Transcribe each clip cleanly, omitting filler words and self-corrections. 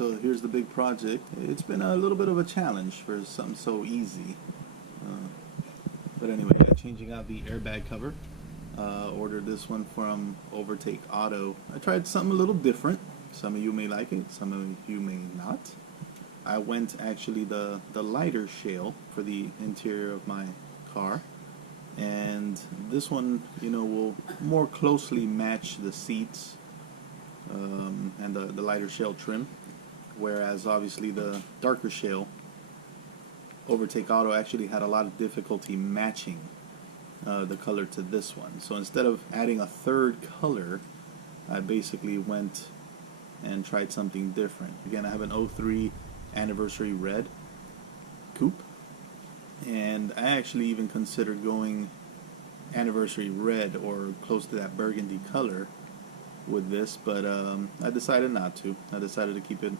so here's the big project. It's been a little bit of a challenge for something so easy. But anyway, changing out the airbag cover. Ordered this one from Overtake Auto. I tried something a little different. Some of you may like it, some of you may not. I went actually the lighter shale for the interior of my car. And this one, will more closely match the seats and the lighter shale trim, whereas obviously the darker shale, Overtake Auto actually had a lot of difficulty matching the color to this one. So instead of adding a third color, I basically went and tried something different. Again, I have an 03 Anniversary Red coupe, and I actually even considered going Anniversary Red or close to that burgundy color with this, but I decided not to. I decided to keep it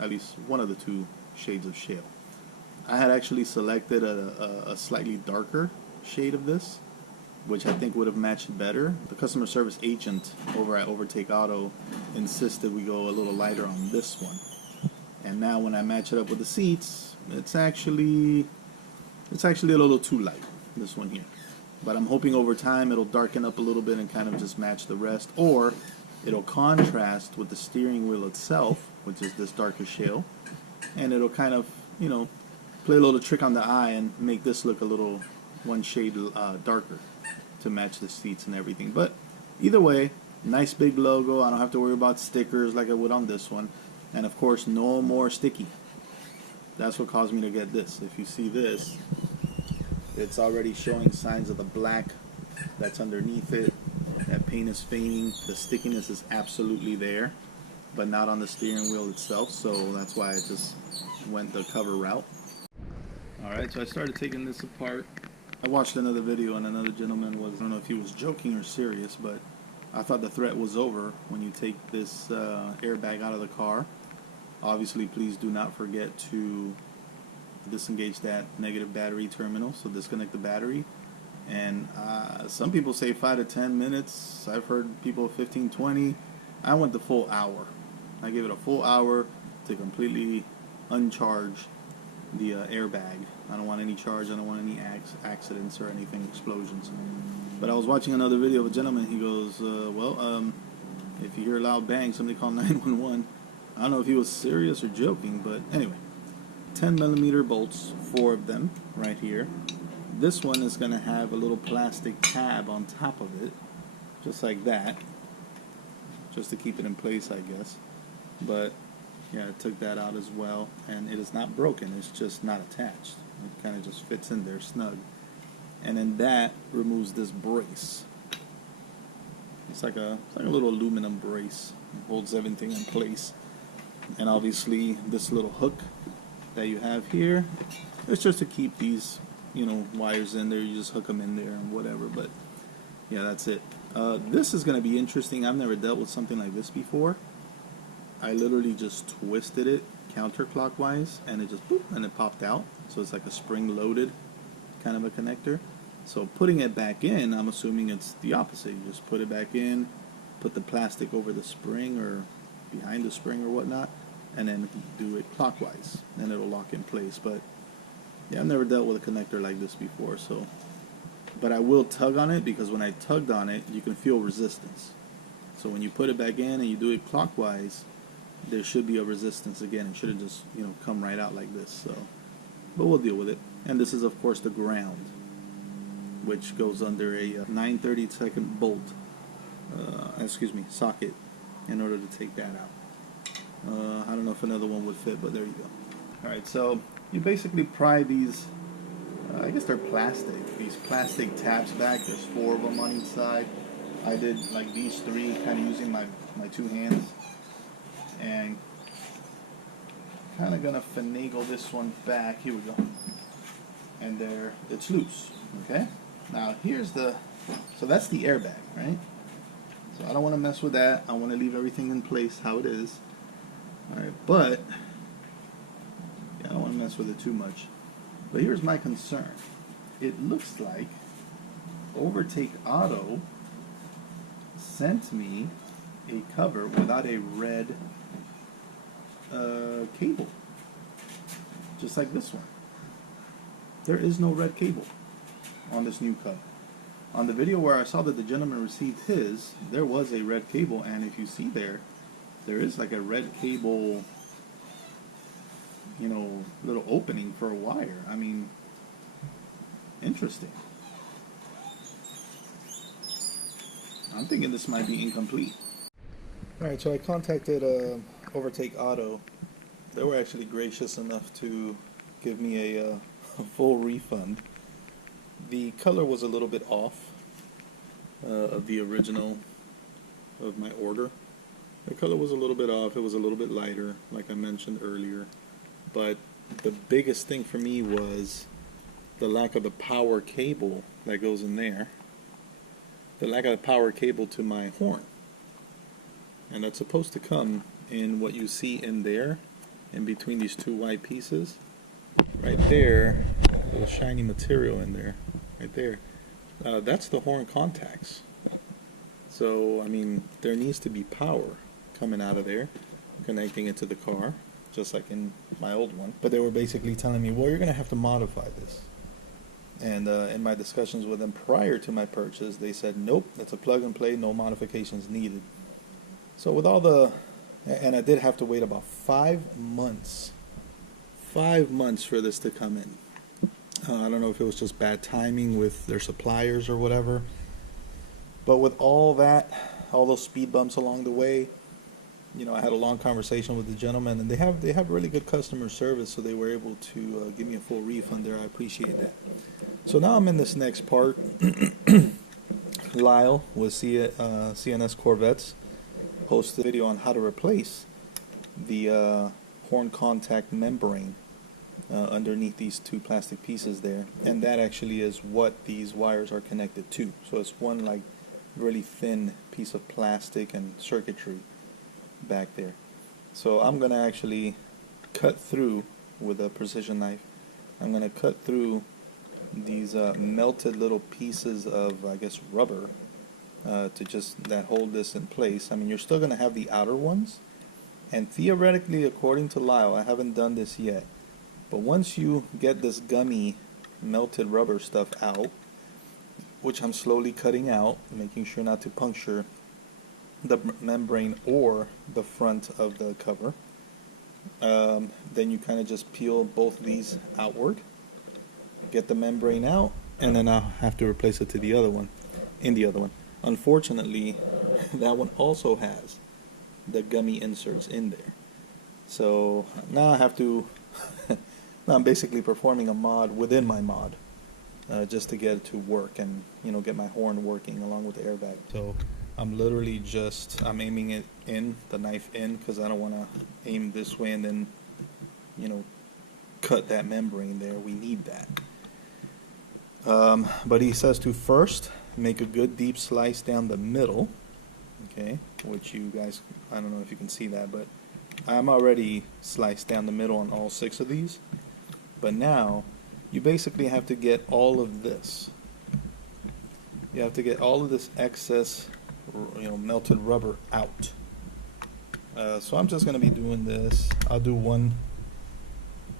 at least one of the two shades of shale. I had actually selected a slightly darker shade of this, which I think would have matched better. The customer service agent over at Overtake Auto insisted we go a little lighter on this one. And now when I match it up with the seats, it's actually a little too light, this one here. But I'm hoping over time it'll darken up a little bit and kind of just match the rest, or it'll contrast with the steering wheel itself, which is this darker shale, and it'll kind of, play a little trick on the eye and make this look a little one shade darker to match the seats and everything. But either way, nice big logo. I don't have to worry about stickers like I would on this one. And of course, no more sticky. That's what caused me to get this. If you see this, it's already showing signs of the black that's underneath it. That paint is fading. The stickiness is absolutely there, but not on the steering wheel itself. So that's why I just went the cover route. Alright, so I started taking this apart. I watched another video and another gentleman was, I don't know if he was joking or serious, but I thought the threat was over when you take this airbag out of the car. Obviously, please do not forget to disengage that negative battery terminal, so disconnect the battery. And some people say 5 to 10 minutes. I've heard people 15, 20. I went the full hour. I gave it a full hour to completely uncharge the airbag. I don't want any charge. I don't want any accidents or anything, explosions. But I was watching another video of a gentleman. He goes, if you hear a loud bang, somebody call 911. I don't know if he was serious or joking, but anyway. 10mm bolts, 4 of them right here. This one is going to have a little plastic tab on top of it, just like that, just to keep it in place, I guess. But yeah, I took that out as well, and it is not broken, it's just not attached. It kind of just fits in there snug. And then that removes this brace. It's like a little aluminum brace. It holds everything in place. And obviously this little hook that you have here, it's just to keep these wires in there. You just hook them in there and whatever. But yeah, that's it. This is going to be interesting. I've never dealt with something like this before. I literally just twisted it counterclockwise and it just boop, and it popped out. So it's like a spring loaded kind of a connector. So putting it back in, I'm assuming it's the opposite. You just put it back in, put the plastic over the spring or behind the spring or whatnot, and then do it clockwise, and it'll lock in place. But yeah, I've never dealt with a connector like this before, so. But I will tug on it, because when I tugged on it, you can feel resistance. So when you put it back in and you do it clockwise, there should be a resistance again. It shouldn't just come right out like this. So, but we'll deal with it. And this is of course the ground, which goes under a 9/32 bolt, socket, in order to take that out. I don't know if another one would fit, but there you go. Alright, so you basically pry these, I guess they're plastic, these plastic tabs back. There's 4 of them on each side. I did like these 3, kind of using my 2 hands, and kind of gonna finagle this one back. Here we go. And there, it's loose. Okay, now here's so that's the airbag, right? So I don't want to mess with that. I want to leave everything in place how it is. Alright, but yeah, I don't want to mess with it too much. But here's my concern. It looks like Overtake Auto sent me a cover without a red cable, just like this one. There is no red cable on this new cut. On the video where I saw that the gentleman received his, there was a red cable, and if you see there is like a red cable, you know, little opening for a wire. I mean, interesting. I'm thinking this might be incomplete. Alright, so I contacted Overtake Auto. They were actually gracious enough to give me a full refund. The color was a little bit off of the original of my order. The color was a little bit off. It was a little bit lighter, like I mentioned earlier. But the biggest thing for me was the lack of the power cable that goes in there. The lack of the power cable to my horn. And that's supposed to come in what you see in there, in between these two white pieces. Right there, a little shiny material in there, right there. That's the horn contacts. So, I mean, there needs to be power coming out of there, connecting it to the car, just like in my old one. But they were basically telling me, well, you're going to have to modify this. And in my discussions with them prior to my purchase, they said, nope, it's a plug and play, no modifications needed. So with all the, and I did have to wait about 5 months. 5 months for this to come in. I don't know if it was just bad timing with their suppliers or whatever. But with all that, all those speed bumps along the way, you know, I had a long conversation with the gentleman, and they have really good customer service, so they were able to give me a full refund there. I appreciate that. So now I'm in this next part. Lyle with CNS Corvettes posted a video on how to replace the horn contact membrane underneath these two plastic pieces there, and that actually is what these wires are connected to. So it's one like really thin piece of plastic and circuitry back there. So I'm gonna actually cut through with a precision knife. I'm gonna cut through these melted little pieces of, I guess, rubber to just that hold this in place. I mean, you're still gonna have the outer ones, and theoretically, according to Lyle, I haven't done this yet, but once you get this gummy melted rubber stuff out, which I'm slowly cutting out, making sure not to puncture the membrane or the front of the cover, then you kind of just peel both these outward, get the membrane out, and then I'll have to replace it to the other one, in the other one. Unfortunately, that one also has the gummy inserts in there. So now I have to, now I'm basically performing a mod within my mod, just to get it to work and, you know, get my horn working along with the airbag. So I'm literally just, I'm aiming it in, the knife in, because I don't want to aim this way and then, you know, cut that membrane there. We need that. But he says to first make a good deep slice down the middle, okay, which you guys, I don't know if you can see that, but I'm already sliced down the middle on all 6 of these. But now you basically have to get all of this. You have to get all of this excess, you know, melted rubber out. So I'm just going to be doing this. I'll do one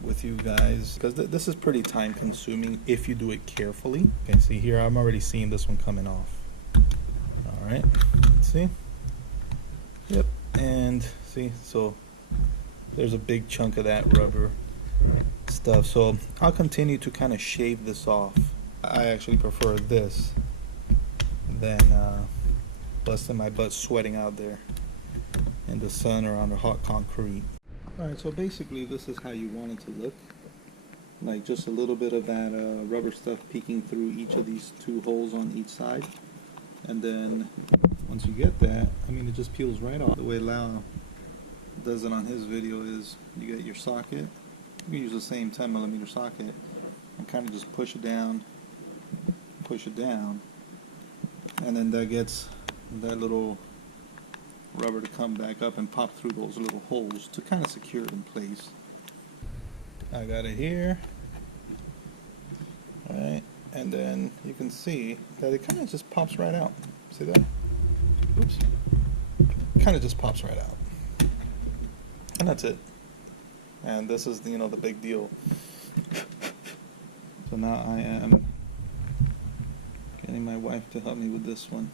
with you guys, because this is pretty time consuming if you do it carefully. Okay, see here, I'm already seeing this one coming off. Alright, see? Yep, and see, so there's a big chunk of that rubber stuff. So I'll continue to kind of shave this off. I actually prefer this than busting my butt sweating out there in the sun or on the hot concrete. Alright, so basically this is how you want it to look. Like just a little bit of that rubber stuff peeking through each of these 2 holes on each side. And then once you get that, I mean, it just peels right off. The way Lau does it on his video is you get your socket. You can use the same 10mm socket and kind of just push it down, and then that gets that little rubber to come back up and pop through those little holes to kind of secure it in place. I got it here. Alright, and then you can see that it kind of just pops right out. See that? Oops. Kind of just pops right out. And that's it. and this is, you know, the big deal. So now I am getting my wife to help me with this one.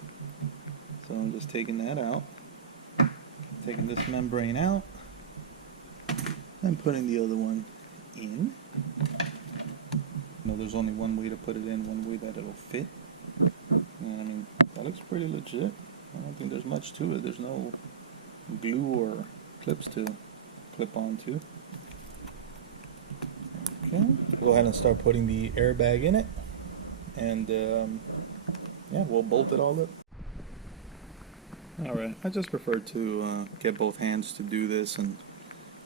So I'm just taking that out, taking this membrane out, and putting the other one in. You know, there's only one way to put it in, one way that it'll fit. And I mean, that looks pretty legit. I don't think there's much to it. There's no glue or clips to clip onto. Okay, go ahead and start putting the airbag in it, and yeah, we'll bolt it all up. Alright, I just prefer to get both hands to do this, and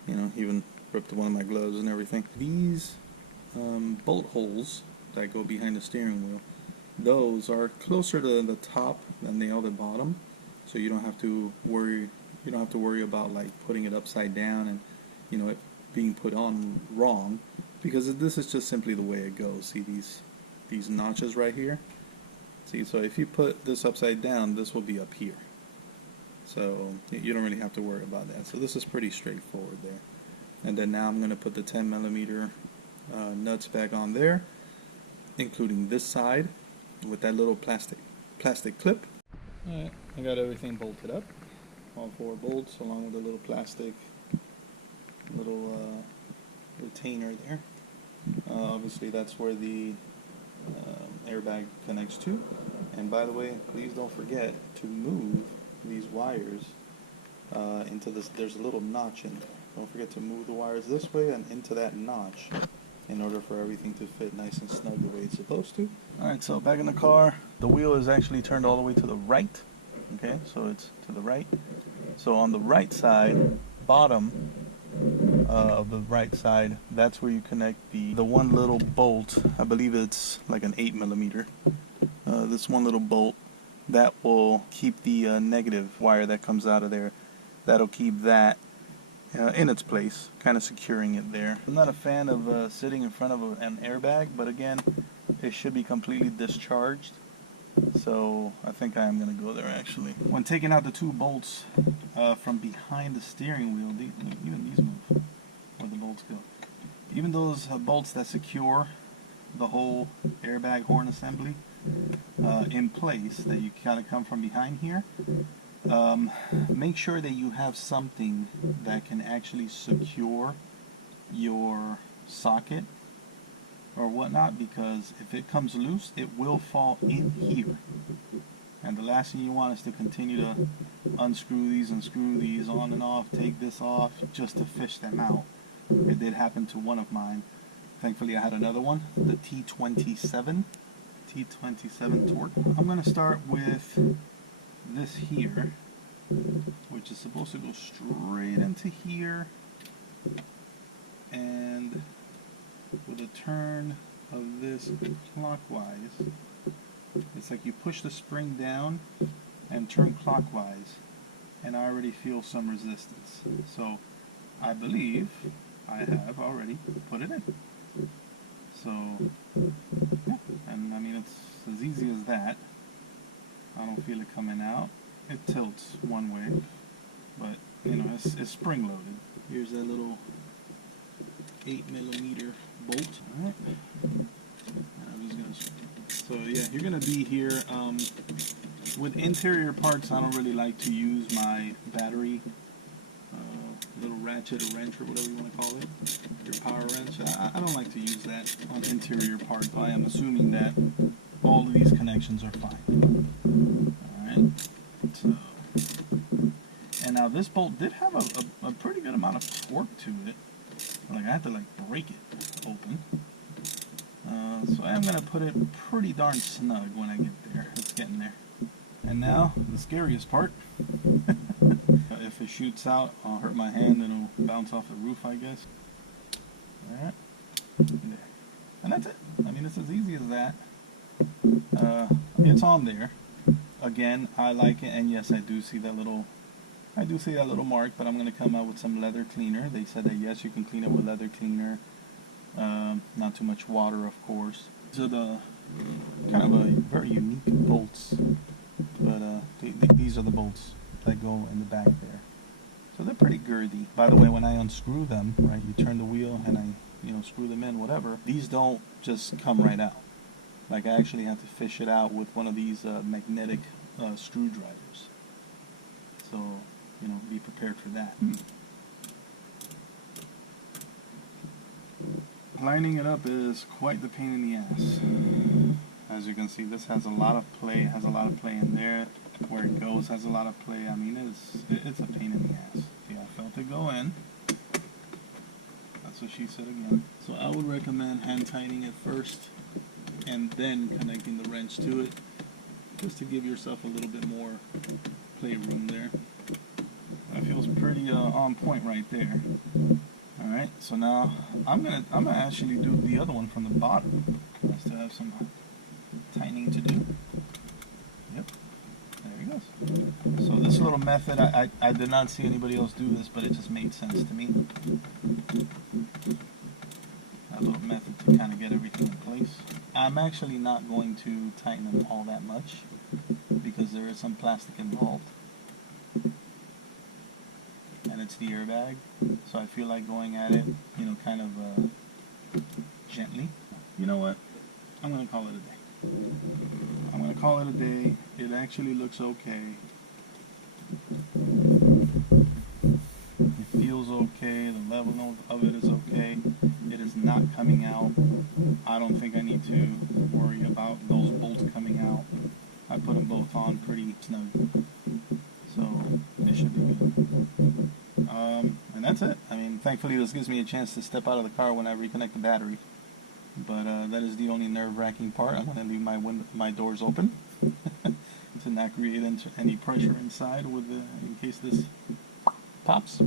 you know, even ripped one of my gloves and everything. These bolt holes that go behind the steering wheel, those are closer to the top than they are the bottom, so you don't have to worry. You don't have to worry about like putting it upside down and, you know, it being put on wrong, because this is just simply the way it goes. See these notches right here? See, so if you put this upside down, this will be up here. So you don't really have to worry about that. So this is pretty straightforward there. And then now I'm going to put the 10mm nuts back on there, including this side with that little plastic clip. Alright, I got everything bolted up. All 4 bolts along with a little plastic little retainer there. Obviously that's where the airbag connects to. And by the way, please don't forget to move these wires into this. There's a little notch in there. Don't forget to move the wires this way and into that notch in order for everything to fit nice and snug the way it's supposed to. Alright, so back in the car, the wheel is actually turned all the way to the right. Okay, so it's to the right. So on the right side, bottom of the right side, that's where you connect the one little bolt. I believe it's like an 8mm. This one little bolt that will keep the negative wire that comes out of there. That'll keep that in its place, kind of securing it there. I'm not a fan of sitting in front of an airbag, but again, it should be completely discharged. So I think I am going to go there actually. When taking out the 2 bolts from behind the steering wheel, even these move, where the bolts go. Even those bolts that secure the whole airbag horn assembly in place, that you kind of come from behind here, make sure that you have something that can actually secure your socket or whatnot, because if it comes loose, it will fall in here, and the last thing you want is to continue to unscrew these and screw these on and off, take this off just to fish them out. It did happen to one of mine. Thankfully I had another one, the T27 torque. I'm going to start with this here, which is supposed to go straight into here, and with a turn of this clockwise, it's like you push the spring down and turn clockwise, and I already feel some resistance. So I believe I have already put it in. So yeah, and I mean, it's as easy as that. I don't feel it coming out. It tilts one way, but you know, it's spring loaded. Here's that little 8mm bolt. Alright. I'm just gonna, so yeah, you're gonna be here. With interior parts, I don't really like to use my battery little ratchet or wrench or whatever you want to call it, your power wrench. I don't like to use that on interior parts, but I am assuming that all of these connections are fine. Alright, so, and now this bolt did have a pretty good amount of torque to it. Like I had to like break it open. So I am going to put it pretty darn snug when I get there. It's getting there. And now, the scariest part. If it shoots out, I'll hurt my hand and it'll bounce off the roof, I guess. Alright. There. And that's it. I mean, it's as easy as that. It's on there. Again, I like it, and yes, I do see that little mark, but I'm going to come out with some leather cleaner. They said that yes, you can clean it with leather cleaner. Not too much water, of course. These are the kind of a very unique bolts, but these are the bolts that go in the back there. So they're pretty girthy. By the way, when I unscrew them, right, you turn the wheel and I, screw them in, whatever. These don't just come right out. Like I actually have to fish it out with one of these magnetic screwdrivers. So, be prepared for that. Lining it up is quite the pain in the ass. As you can see, this has a lot of play. It has a lot of play in there. Where it goes has a lot of play. I mean, it's a pain in the ass. See, I felt it go in. That's what she said again. So I would recommend hand tightening it first and then connecting the wrench to it, just to give yourself a little bit more play room there. That feels pretty on point right there. All right, so now I'm gonna actually do the other one from the bottom. I still have some tightening to do. Yep, there he goes. So this little method, I did not see anybody else do this, but it just made sense to me. That little method to kind of get everything in place. I'm actually not going to tighten them all that much because there is some plastic involved. And it's the airbag, so I feel like going at it, kind of gently. You know what? I'm going to call it a day. I'm going to call it a day. It actually looks okay. It feels okay. The level of it is okay. It is not coming out. I don't think I need to worry about those bolts coming out. I put them both on pretty snug. So it should be good. And that's it. I mean, thankfully this gives me a chance to step out of the car when I reconnect the battery. But that is the only nerve-wracking part. I'm going to leave my doors open to not create any pressure inside in case this pops.